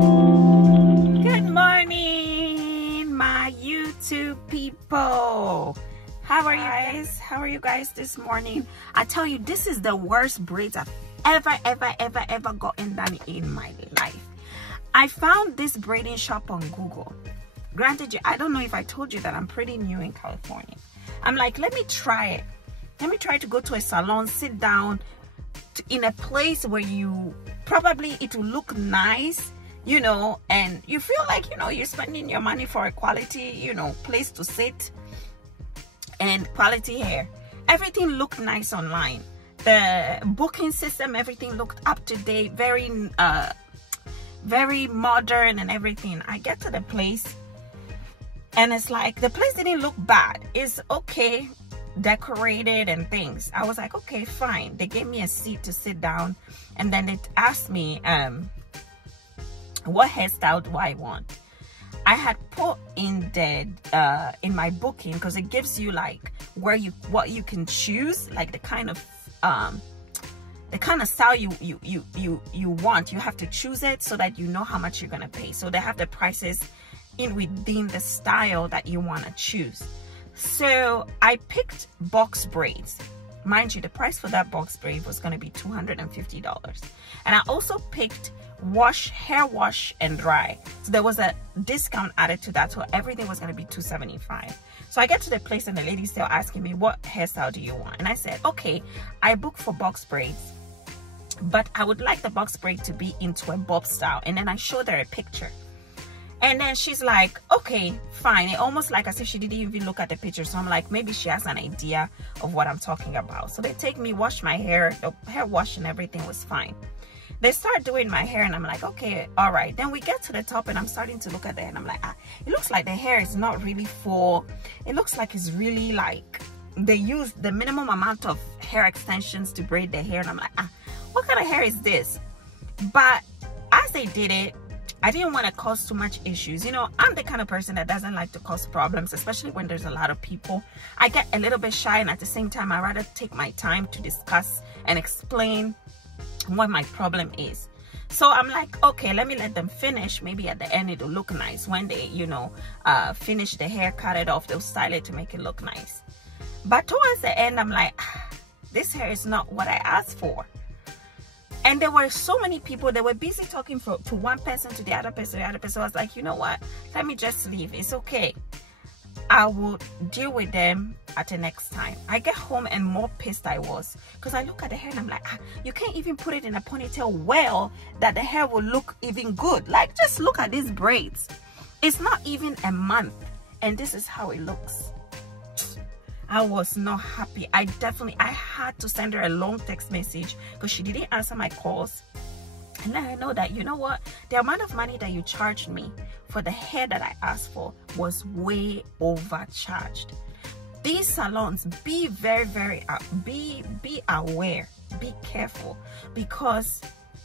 Good morning, my YouTube people. How are you guys? How are you guys this morning? I tell you, this is the worst braids I've ever gotten done in my life. I found this braiding shop on Google. Granted, I don't know if I told you that I'm pretty new in California. I'm like, let me try it. Let me try to go to a salon, sit down in a place where you probably it will look nice, you know, and you feel like, you know, you're spending your money for a quality, you know, place to sit and quality hair. Everything looked nice online. The booking system, everything looked up to date, very modern and everything. I get to the place and it's like, the place didn't look bad. It's okay, decorated and things. I was like, okay, fine. They gave me a seat to sit down, and then it asked me what hairstyle do I want. I had put in the in my booking, because it gives you like what you can choose, like the kind of style you want. You have to choose it so that you know how much you're gonna pay. So they have the prices in within the style that you want to choose. So I picked box braids. Mind you, the price for that box braid was going to be $250. And I also picked hair wash and dry. So there was a discount added to that, so everything was going to be $275. So I get to the place and the lady's still asking me, what hairstyle do you want? And I said, okay, I booked for box braids, but I would like the box braid to be into a bob style. And then I showed her a picture. And then she's like, okay, fine. It almost like as if she didn't even look at the picture. So I'm like, maybe she has an idea of what I'm talking about. So they take me, wash my hair. The hair wash and everything was fine. They start doing my hair and I'm like, okay, all right. Then we get to the top and I'm starting to look at the hair and I'm like, it looks like the hair is not really full. It looks like it's really like they use the minimum amount of hair extensions to braid the hair. And I'm like, what kind of hair is this? But as they did it, I didn't want to cause too much issues. You know, I'm the kind of person that doesn't like to cause problems, especially when there's a lot of people. I get a little bit shy, and at the same time, I rather take my time to discuss and explain what my problem is. So I'm like, okay, let me let them finish. Maybe at the end it'll look nice. When they, you know, finish the hair, cut it off, they'll style it to make it look nice. But towards the end, I'm like, this hair is not what I asked for. And there were so many people. They were busy talking to one person, to the other person, I was like, you know what? Let me just leave. It's okay. I will deal with them at the next time. I get home and more pissed I was, because I look at the hair and I'm like, you can't even put it in a ponytail well that the hair will look even good. Like, just look at these braids. It's not even a month and this is how it looks. I was not happy. I had to send her a long text message because she didn't answer my calls. And then I know that, you know what, the amount of money that you charged me for the hair that I asked for was way overcharged. These salons, be very be aware, be careful, because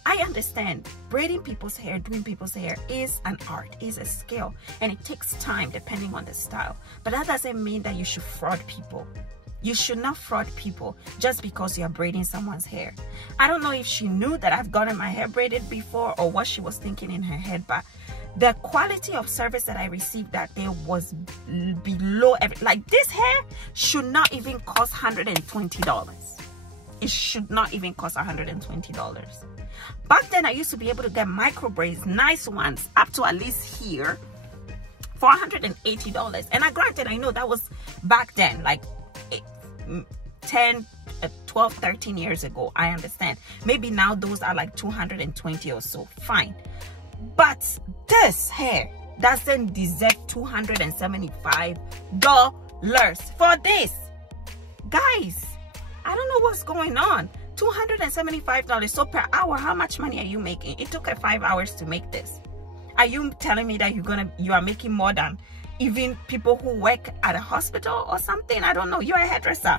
I understand braiding people's hair, doing people's hair is an art, is a skill, and it takes time depending on the style. But that doesn't mean that you should fraud people. You should not fraud people just because you're braiding someone's hair. I don't know if she knew that I've gotten my hair braided before or what she was thinking in her head, but the quality of service that I received that day was below like, this hair should not even cost $120. It should not even cost $120. Back then, I used to be able to get micro braids, nice ones, up to at least here, for $180. And granted, I know that was back then, like 10, 12, 13 years ago. I understand. Maybe now those are like $220 or so. Fine. But this hair doesn't deserve $275 for this. Guys, I don't know what's going on. $275. So per hour, how much money are you making? It took her 5 hours to make this. Are you telling me that you are making more than even people who work at a hospital or something? I don't know. You're a hairdresser.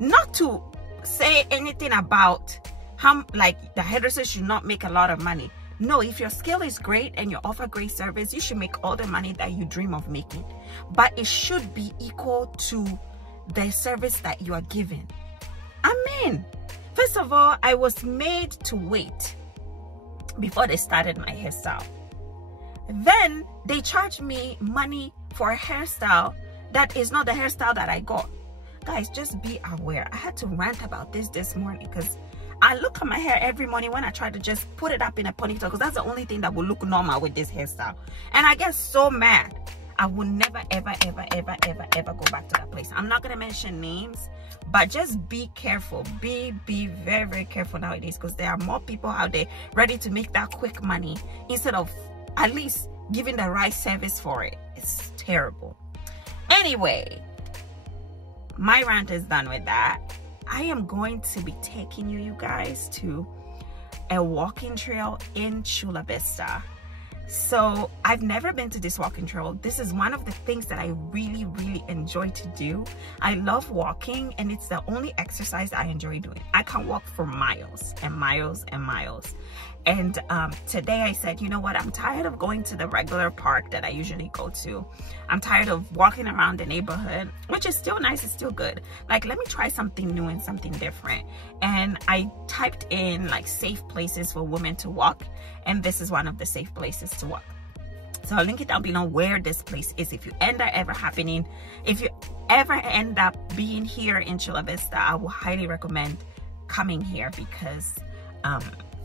Not to say anything about how, like, the hairdresser should not make a lot of money. No, if your skill is great and you offer great service, you should make all the money that you dream of making. But it should be equal to the service that you are giving. I mean, first of all, I was made to wait. before they started my hairstyle. Then they charged me money for a hairstyle that is not the hairstyle that I got. Guys, just be aware. I had to rant about this morning because I look at my hair every morning when I try to just put it up in a ponytail, because that's the only thing that will look normal with this hairstyle. And I get so mad. I will never, ever, ever, ever, ever, ever go back to that place. I'm not going to mention names, but just be careful. Be very, very careful nowadays, because there are more people out there ready to make that quick money instead of at least giving the right service for it. It's terrible. Anyway, my rant is done with that. I am going to be taking you guys to a walking trail in Chula, Vista. So I've never been to this walking trail. This is one of the things that I really, really enjoy to do. I love walking, and it's the only exercise I enjoy doing. I can walk for miles and miles and miles. And today I said, you know what, I'm tired of going to the regular park that I usually go to. I'm tired of walking around the neighborhood, which is still nice, it's still good. Like, let me try something new and something different. And I typed in like safe places for women to walk, and this is one of the safe places to walk. So I'll link it down below where this place is. If you end up being here in Chula Vista, I will highly recommend coming here, because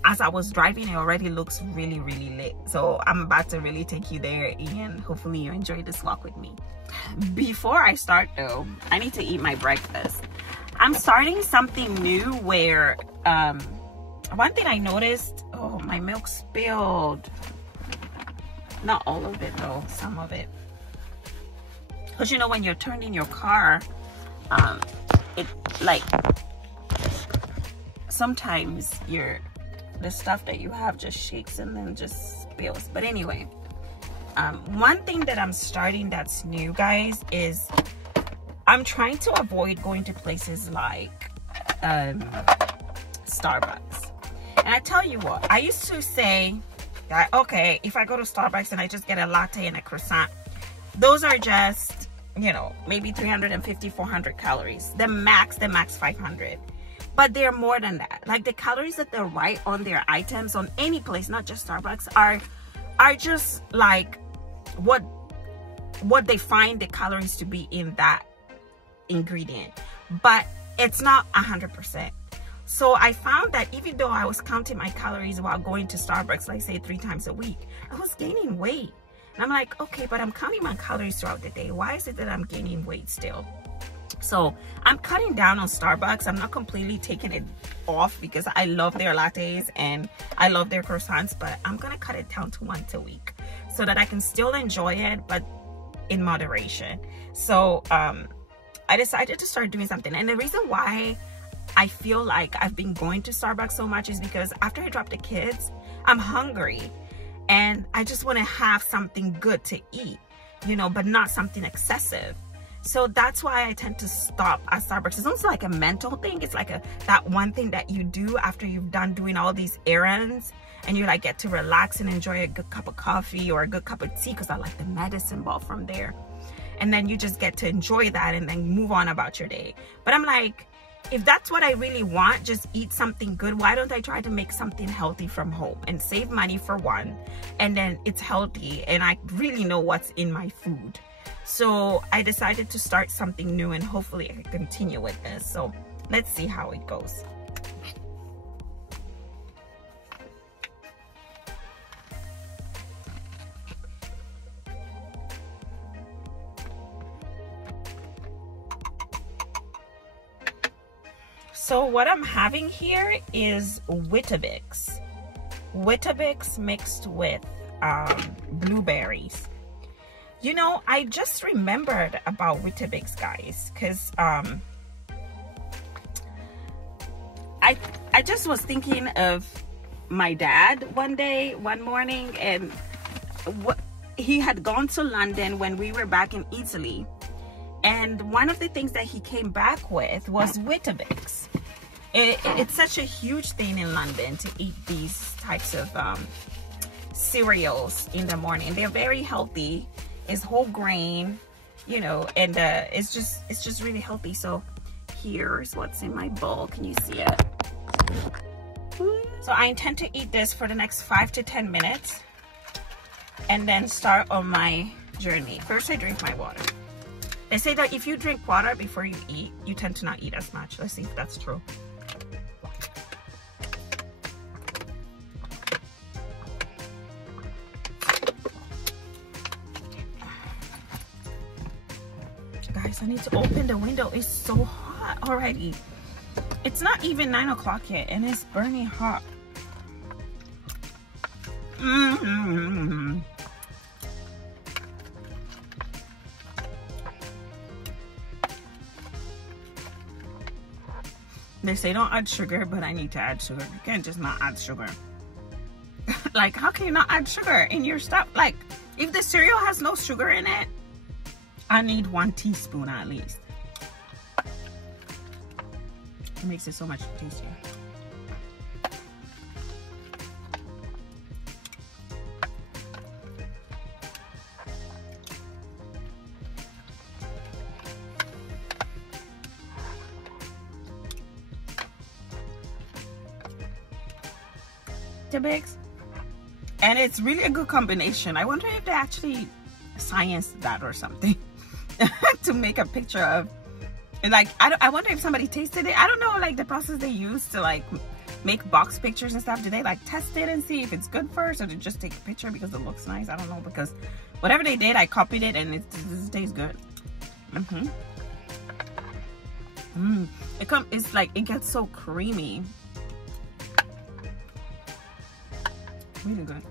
as I was driving, it already looks really, really lit. So I'm about to really take you there, and hopefully you enjoy this walk with me. Before I start though, I need to eat my breakfast. I'm starting something new where one thing I noticed, oh, my milk spilled. Not all of it though, some of it. Because you know, when you're turning your car, it like sometimes the stuff that you have just shakes and then just spills. But anyway, one thing that I'm starting that's new, guys, is I'm trying to avoid going to places like Starbucks. And I tell you what, I used to say that, okay, if I go to Starbucks and I just get a latte and a croissant, those are just, you know, maybe 350, 400 calories. The max 500. But they're more than that. Like, the calories that they write on their items on any place, not just Starbucks, are just like what they find the calories to be in that ingredient. But it's not 100%. So I found that even though I was counting my calories while going to Starbucks, like say 3 times a week, I was gaining weight. And I'm like, okay, but I'm counting my calories throughout the day. Why is it that I'm gaining weight still? So I'm cutting down on Starbucks. I'm not completely taking it off, because I love their lattes and I love their croissants, but I'm gonna cut it down to once a week so that I can still enjoy it, but in moderation. So I decided to start doing something. And the reason why I feel like I've been going to Starbucks so much is because after I drop the kids, I'm hungry and I just want to have something good to eat, you know, but not something excessive. So that's why I tend to stop at Starbucks. It's almost like a mental thing. It's like that one thing that you do after you've done doing all these errands, and you like get to relax and enjoy a good cup of coffee or a good cup of tea, because I like the medicine ball from there. And then you just get to enjoy that and then move on about your day. But I'm like, if that's what I really want, just eat something good. Why don't I try to make something healthy from home and save money for one, and then it's healthy and I really know what's in my food. So I decided to start something new, and hopefully I can continue with this. So let's see how it goes. So what I'm having here is Weetabix. Weetabix mixed with blueberries. You know, I just remembered about Weetabix, guys, because I just was thinking of my dad one morning, and he had gone to London when we were back in Italy, and one of the things that he came back with was Weetabix. It's such a huge thing in London to eat these types of cereals in the morning. They're very healthy. It's whole grain, you know, and it's just really healthy. So here's what's in my bowl. Can you see it? So I intend to eat this for the next 5 to 10 minutes and then start on my journey. First, I drink my water. They say that if you drink water before you eat, you tend to not eat as much. Let's see if that's true. Guys, I need to open the window. It's so hot already. It's not even 9 o'clock yet and it's burning hot. They say don't add sugar, but I need to add sugar. You can't just not add sugar. Like, how can you not add sugar in your stuff? Like, if the cereal has no sugar in it, I need 1 teaspoon at least. It makes it so much tastier. Weetabix, and it's really a good combination. I wonder if they actually scienced that or something to make a picture of, like, I wonder if somebody tasted it. I don't know, like, the process they use to like make box pictures and stuff. Do they like test it and see if it's good first, or to just take a picture because it looks nice? I don't know, because whatever they did, I copied it and it tastes good. It's like, it gets so creamy. Really good.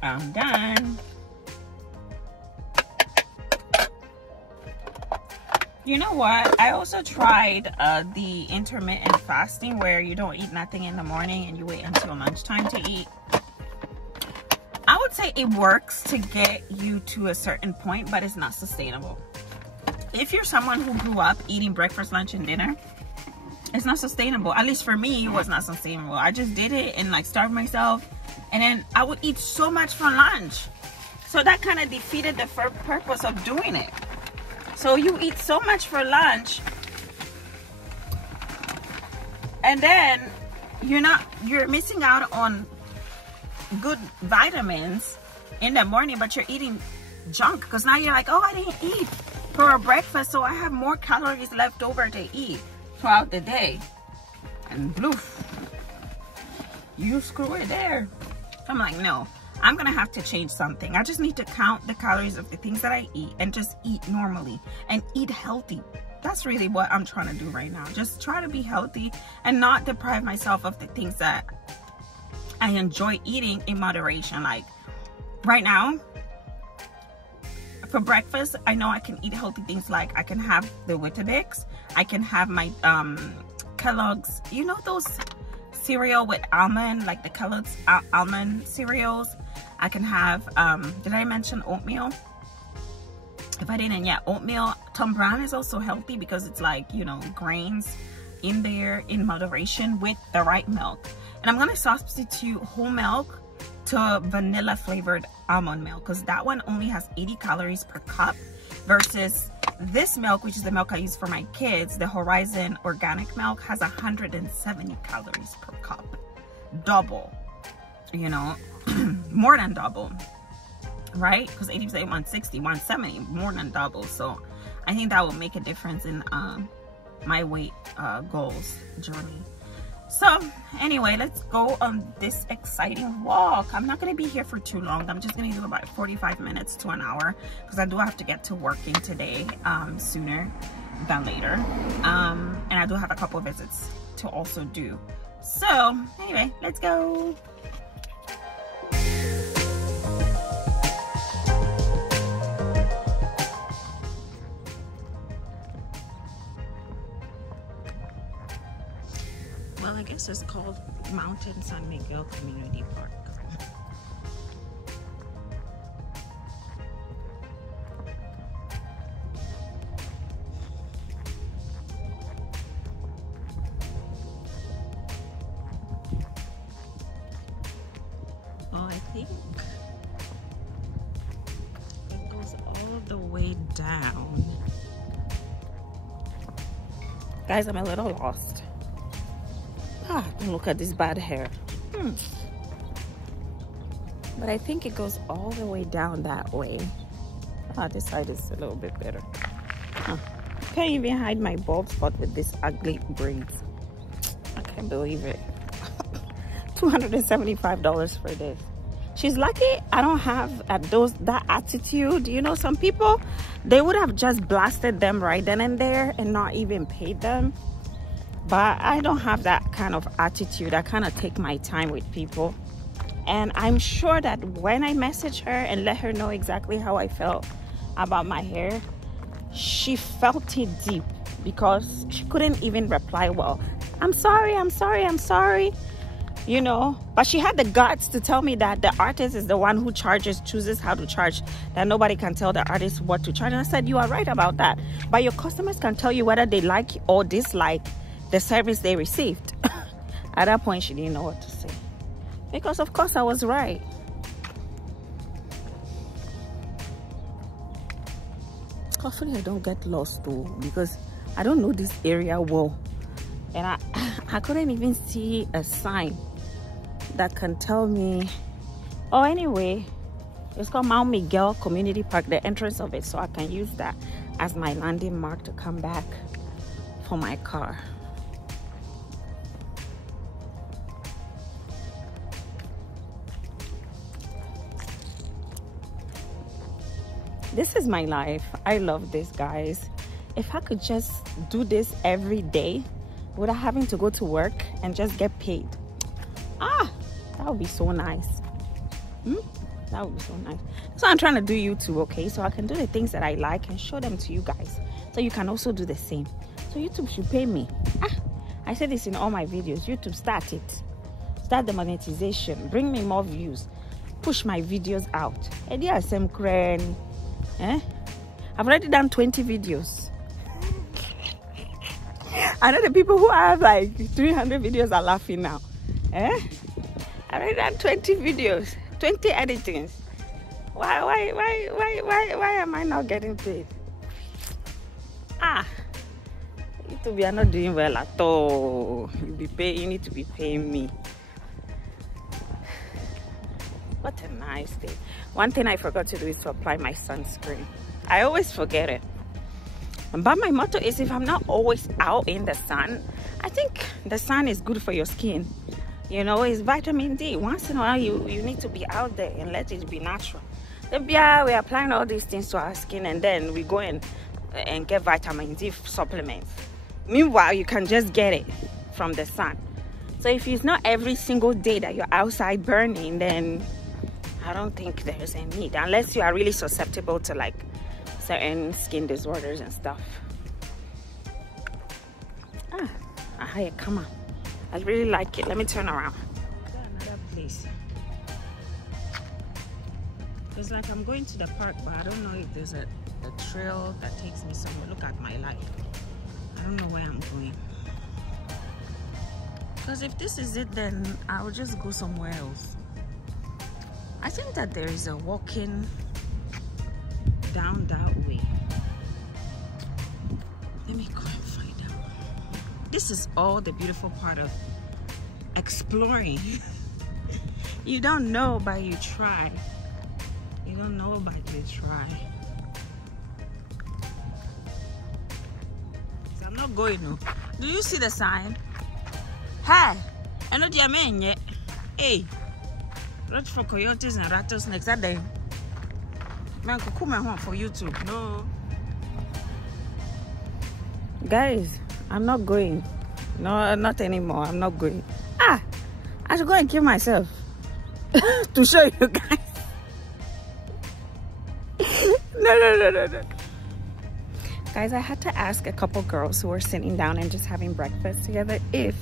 I'm done. You know what? I also tried the intermittent fasting, where you don't eat nothing in the morning and you wait until lunchtime to eat. I would say it works to get you to a certain point, but it's not sustainable. If you're someone who grew up eating breakfast, lunch, and dinner, it's not sustainable. At least for me, it was not sustainable. I just did it and like starved myself, and then I would eat so much for lunch. So that kind of defeated the purpose of doing it. So you eat so much for lunch, and then you're missing out on good vitamins in the morning, but you're eating junk, because now you're like, oh, I didn't eat for a breakfast, so I have more calories left over to eat throughout the day. And bloof, you screw it there. I'm like, no, I'm gonna have to change something. I just need to count the calories of the things that I eat and just eat normally and eat healthy. That's really what I'm trying to do right now. Just try to be healthy and not deprive myself of the things that I enjoy eating in moderation. Like right now, for breakfast, I know I can eat healthy things. Like I can have the Weetabix, I can have my Kellogg's, you know, those cereal with almond, like the Kellogg's almond cereals. I can have did I mention oatmeal? If I didn't, yeah, oatmeal. Tom Brown is also healthy because it's like, you know, grains in there in moderation with the right milk. And I'm gonna substitute whole milk to vanilla flavored almond milk, because that one only has 80 calories per cup, versus this milk, which is the milk I use for my kids, the Horizon organic milk, has 170 calories per cup. Double, you know, more than double, right? Because 80%, 160, 170, more than double. So I think that will make a difference in my weight goals journey. So anyway, let's go on this exciting walk. I'm not going to be here for too long. I'm just going to do about 45 minutes to an hour because I do have to get to working today sooner than later. And I do have a couple of visits to also do. So anyway, let's go. Well, I guess it's called Mountain San Miguel Community Park. Oh, I think it goes all the way down. Guys, I'm a little lost. Look at this bad hair. But I think it goes all the way down that way. This side is a little bit better. Can't even hide my bald spot with this ugly braids. I can't believe it. $275 for this. She's lucky I don't have that attitude. You know, some people, they would have just blasted them right then and there and not even paid them. But I don't have that kind of attitude. I kind of take my time with people. And I'm sure that when I message her and let her know exactly how I felt about my hair, she felt it deep because she couldn't even reply well. I'm sorry, I'm sorry, I'm sorry. You know, but she had the guts to tell me that the artist is the one who chooses how to charge, that nobody can tell the artist what to charge. And I said, you are right about that. But your customers can tell you whether they like or dislike the service they received. At that point, she didn't know what to say. Because of course I was right. Hopefully I don't get lost though, because I don't know this area well. And I couldn't even see a sign that can tell me. Oh, anyway, it's called Mount Miguel Community Park, the entrance of it. So I can use that as my landing mark to come back for my car. This is my life. I love this, guys. If I could just do this every day without having to go to work and just get paid, that would be so nice. That would be so nice. So I'm trying to do YouTube, okay, so I can do the things that I like and show them to you guys, so you can also do the same. So YouTube should pay me. I say this in all my videos. YouTube, start it. Start the monetization. Bring me more views. Push my videos out. I've already done 20 videos. I know the people who have like 300 videos are laughing now. I've already done 20 videos, 20 editings. Why am I not getting paid? YouTube, you are not doing well at all. You need to be paying me. What a nice day. One thing I forgot to do is to apply my sunscreen. I always forget it. But my motto is, if I'm not always out in the sun, I think the sun is good for your skin. You know, it's vitamin D. Once in a while, you need to be out there and let it be natural. Yeah, we're applying all these things to our skin, and then we go and get vitamin D supplements. Meanwhile, you can just get it from the sun. So if it's not every single day that you're outside burning, then I don't think there's a need, unless you are really susceptible to like certain skin disorders and stuff. Come on. I really like it. Let me turn around. Another place. It's like I'm going to the park, but I don't know if there's a trail that takes me somewhere. Look at my life. I don't know where I'm going. Because if this is it, then I'll just go somewhere else. I think that there is a walking down that way. Let me go and find out. This is all the beautiful part of exploring. You don't know, but you try. You don't know, but you try. So I'm not going, no. Do you see the sign? Hi. I know the man yet. Hey. Look for coyotes and rattlesnakes that day. Man, come home for YouTube. No. Guys, I'm not going. No, not anymore. I'm not going. I should go and kill myself to show you guys. No. Guys, I had to ask a couple girls who were sitting down and just having breakfast together if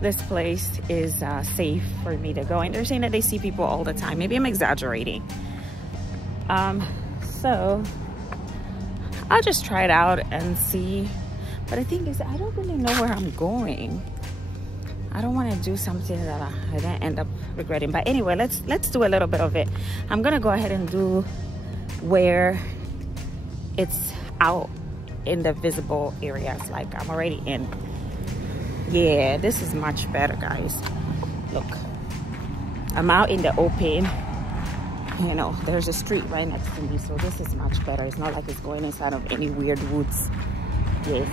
this place is safe for me to go. And they're saying that they see people all the time. Maybe I'm exaggerating. So I'll just try it out and see. But the thing is, I don't really know where I'm going. I don't want to do something that I then end up regretting. But anyway, let's do a little bit of it. I'm gonna go ahead and do where it's out in the visible areas, like I'm already in. Yeah, this is much better, guys. Look, I'm out in the open. You know, there's a street right next to me, so this is much better. It's not like it's going inside of any weird woods. Yes.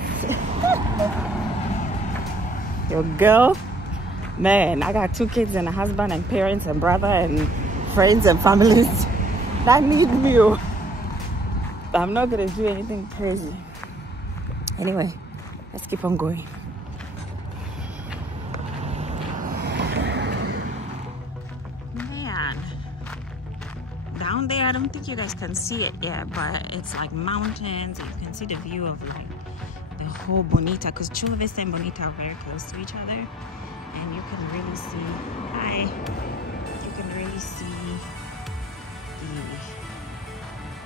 Your girl, man, I got 2 kids and a husband and parents and brother and friends and families that need me. But I'm not gonna do anything crazy. Anyway, let's keep on going. Man, down there, I don't think you guys can see it yet, but it's like mountains. You can see the view of like the whole Bonita, because Chula Vista and Bonita are very close to each other, and you can really see. You can really see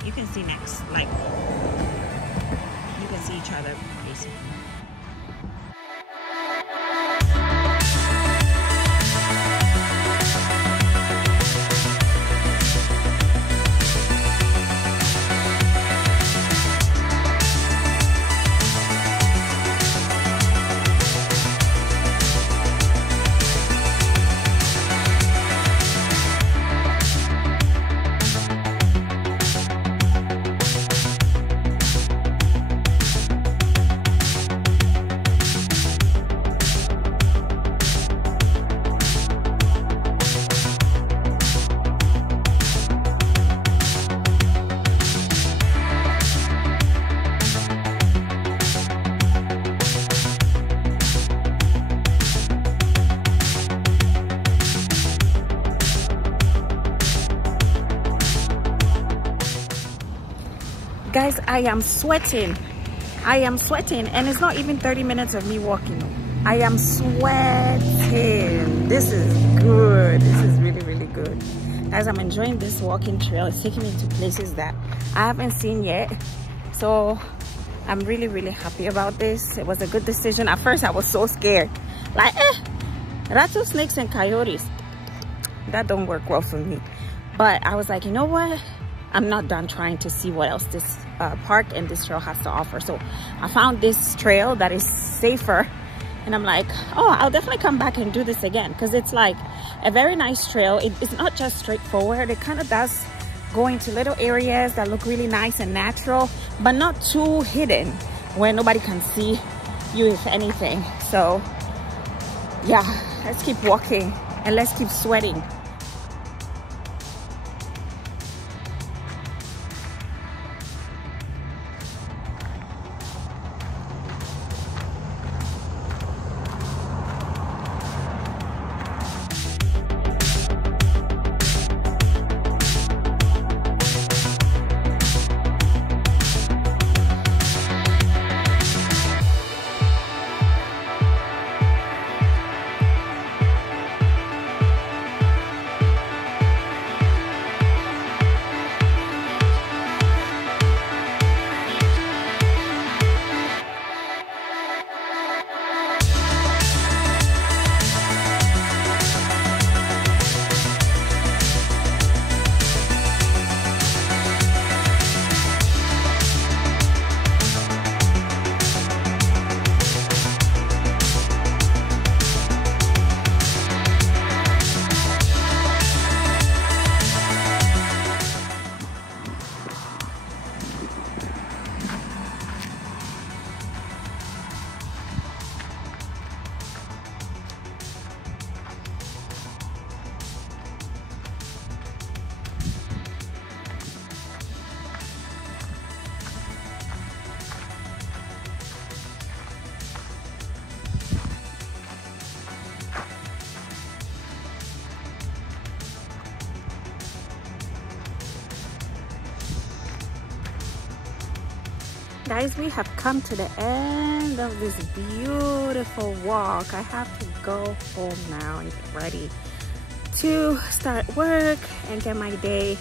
you can see next, like you can see each other basically. Guys, I am sweating, and it's not even 30 minutes of me walking. I am sweating. This is good. This is really, really good. Guys, I'm enjoying this walking trail. It's taking me to places that I haven't seen yet, so I'm really, really happy about this. It was a good decision. At first I was so scared, like rattlesnakes and coyotes, that don't work well for me. But I was like, you know what, I'm not done trying to see what else this park and this trail has to offer. So I found this trail that is safer, and I'm like, oh, I'll definitely come back and do this again, because it's like a very nice trail. It's not just straightforward. It kind of does go into little areas that look really nice and natural, but not too hidden where nobody can see you, if anything. So yeah, let's keep walking and let's keep sweating. Guys, we have come to the end of this beautiful walk. I have to go home now and get ready to start work and get my day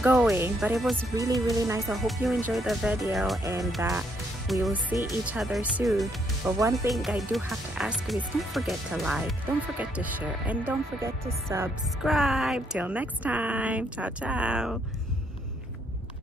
going. But it was really nice. I hope you enjoyed the video and that we will see each other soon. But one thing I do have to ask you is don't forget to like, don't forget to share, and don't forget to subscribe. Till next time. Ciao, ciao.